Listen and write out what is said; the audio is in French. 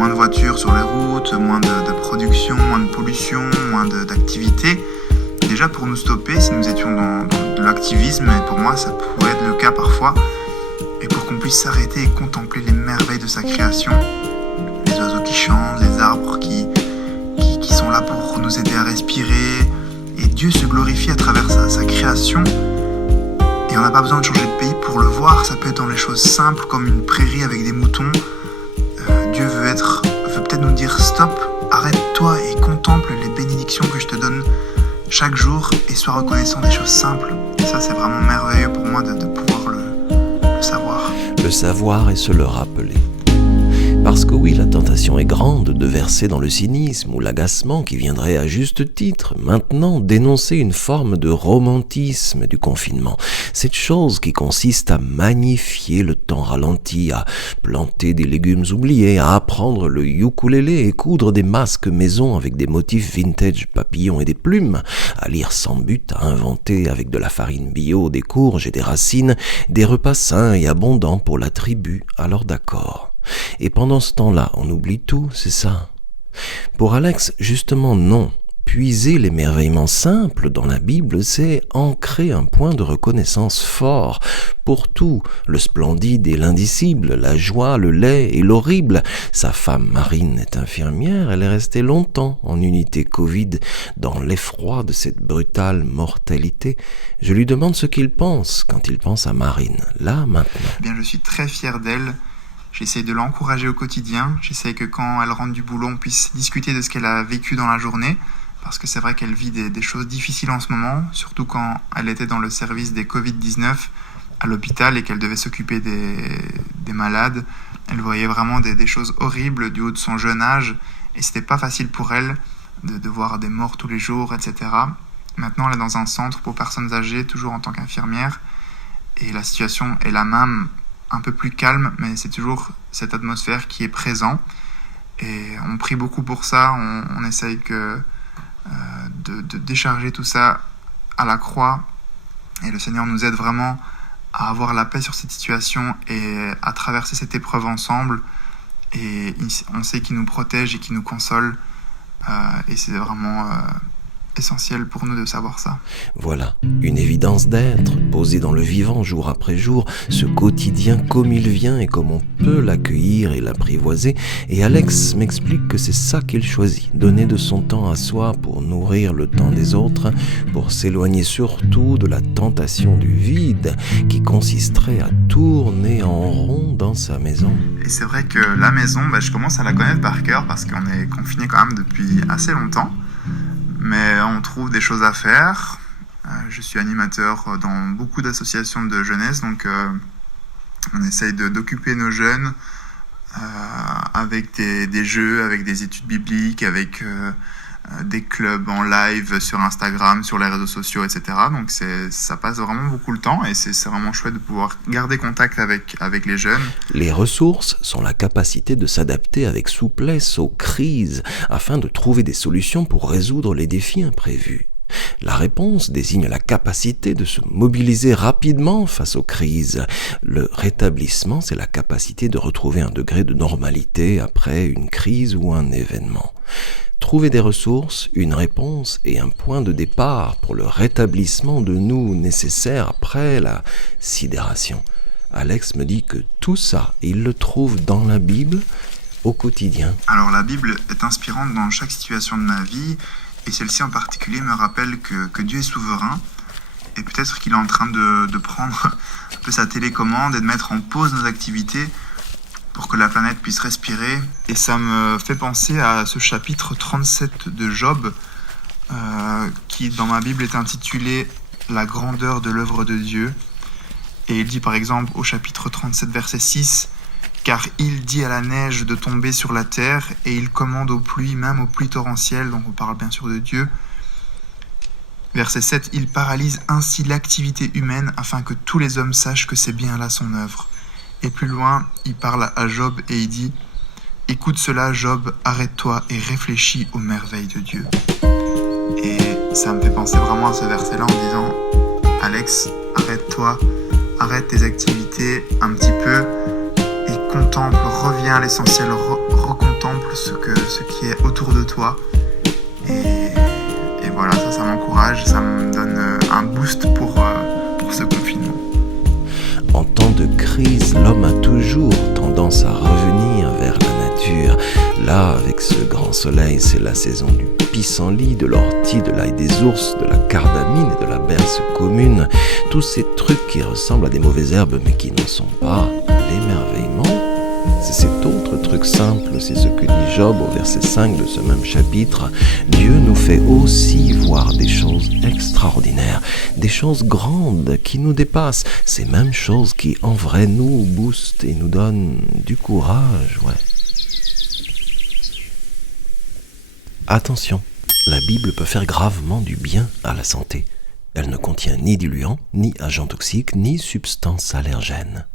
moins de voitures sur les routes, moins de production, moins de pollution, moins d'activité. Déjà pour nous stopper, si nous étions dans de l'activisme, et pour moi ça pourrait être le cas parfois, et pour qu'on puisse s'arrêter et contempler les merveilles de sa création, les oiseaux qui chantent, les arbres qui sont là pour nous aider à respirer, et Dieu se glorifie à travers sa création, et on n'a pas besoin de changer de pays pour le voir. Ça peut être dans les choses simples comme une prairie avec des moutons. Dieu veut peut-être nous dire stop, arrête-toi et contemple les bénédictions que je te donne chaque jour et sois reconnaissant des choses simples. Et ça, c'est vraiment merveilleux pour moi de pouvoir le savoir. Le savoir et se le rappeler. Parce que oui, la tentation est grande de verser dans le cynisme ou l'agacement qui viendrait à juste titre maintenant dénoncer une forme de romantisme du confinement. Cette chose qui consiste à magnifier le temps ralenti, à planter des légumes oubliés, à apprendre le ukulélé et coudre des masques maison avec des motifs vintage papillons et des plumes, à lire sans but, à inventer avec de la farine bio, des courges et des racines, des repas sains et abondants pour la tribu, alors d'accord. Et pendant ce temps-là, on oublie tout, c'est ça. Pour Alex, justement non. Puiser l'émerveillement simple dans la Bible, c'est ancrer un point de reconnaissance fort pour tout, le splendide et l'indicible, la joie, le laid et l'horrible. Sa femme Marine est infirmière, elle est restée longtemps en unité Covid dans l'effroi de cette brutale mortalité. Je lui demande ce qu'il pense quand il pense à Marine, là, maintenant. Eh bien, je suis très fier d'elle. J'essaie de l'encourager au quotidien. J'essaie que quand elle rentre du boulot, on puisse discuter de ce qu'elle a vécu dans la journée. Parce que c'est vrai qu'elle vit des choses difficiles en ce moment, surtout quand elle était dans le service des Covid-19 à l'hôpital et qu'elle devait s'occuper des malades. Elle voyait vraiment des choses horribles du haut de son jeune âge. Et c'était pas facile pour elle de voir des morts tous les jours, etc. Maintenant, elle est dans un centre pour personnes âgées, toujours en tant qu'infirmière. Et la situation est la même, un peu plus calme, mais c'est toujours cette atmosphère qui est présente. Et on prie beaucoup pour ça, on essaye de décharger tout ça à la croix. Et le Seigneur nous aide vraiment à avoir la paix sur cette situation et à traverser cette épreuve ensemble. Et on sait qu'il nous protège et qu'il nous console. Et c'est vraiment essentiel pour nous de savoir ça. Voilà, une évidence d'être, posée dans le vivant jour après jour, ce quotidien comme il vient et comme on peut l'accueillir et l'apprivoiser. Et Alex m'explique que c'est ça qu'il choisit, donner de son temps à soi pour nourrir le temps des autres, pour s'éloigner surtout de la tentation du vide qui consisterait à tourner en rond dans sa maison. Et c'est vrai que la maison, je commence à la connaître par cœur parce qu'on est confiné quand même depuis assez longtemps. Mais on trouve des choses à faire. Je suis animateur dans beaucoup d'associations de jeunesse, donc on essaye d'occuper nos jeunes avec des jeux, avec des études bibliques, avec des clubs en live sur Instagram, sur les réseaux sociaux, etc. Donc ça passe vraiment beaucoup le temps et c'est vraiment chouette de pouvoir garder contact avec les jeunes. Les ressources sont la capacité de s'adapter avec souplesse aux crises afin de trouver des solutions pour résoudre les défis imprévus. La réponse désigne la capacité de se mobiliser rapidement face aux crises. Le rétablissement, c'est la capacité de retrouver un degré de normalité après une crise ou un événement. Trouver des ressources, une réponse et un point de départ pour le rétablissement de nous nécessaire après la sidération. Alex me dit que tout ça, il le trouve dans la Bible au quotidien. Alors la Bible est inspirante dans chaque situation de ma vie et celle-ci en particulier me rappelle que Dieu est souverain et peut-être qu'il est en train de prendre un peu sa télécommande et de mettre en pause nos activités pour que la planète puisse respirer. Et ça me fait penser à ce chapitre 37 de Job, qui dans ma Bible est intitulé « La grandeur de l'œuvre de Dieu ». Et il dit par exemple au chapitre 37, verset 6, « Car il dit à la neige de tomber sur la terre, et il commande aux pluies, même aux pluies torrentielles », donc on parle bien sûr de Dieu. Verset 7, « Il paralyse ainsi l'activité humaine, afin que tous les hommes sachent que c'est bien là son œuvre. » Et plus loin, il parle à Job et il dit « Écoute cela, Job, arrête-toi et réfléchis aux merveilles de Dieu. » Et ça me fait penser vraiment à ce verset-là en disant « Alex, arrête-toi, arrête tes activités un petit peu et contemple, reviens à l'essentiel, recontemple ce qui est autour de toi. Et voilà, ça m'encourage, ça me donne un boost pour ce confinement. En temps de crise, l'homme a toujours tendance à revenir vers la nature. Là, avec ce grand soleil, c'est la saison du pissenlit, de l'ortie, de l'ail des ours, de la cardamine et de la berce commune. Tous ces trucs qui ressemblent à des mauvaises herbes mais qui n'en sont pas. L'émerveillement, c'est cet autre truc simple, c'est ce que dit Job au verset 5 de ce même chapitre. Dieu nous fait aussi voir des choses extraordinaires, des choses grandes qui nous dépassent, ces mêmes choses qui en vrai nous boostent et nous donnent du courage, ouais. Attention, la Bible peut faire gravement du bien à la santé. Elle ne contient ni diluants, ni agents toxiques, ni substances allergènes.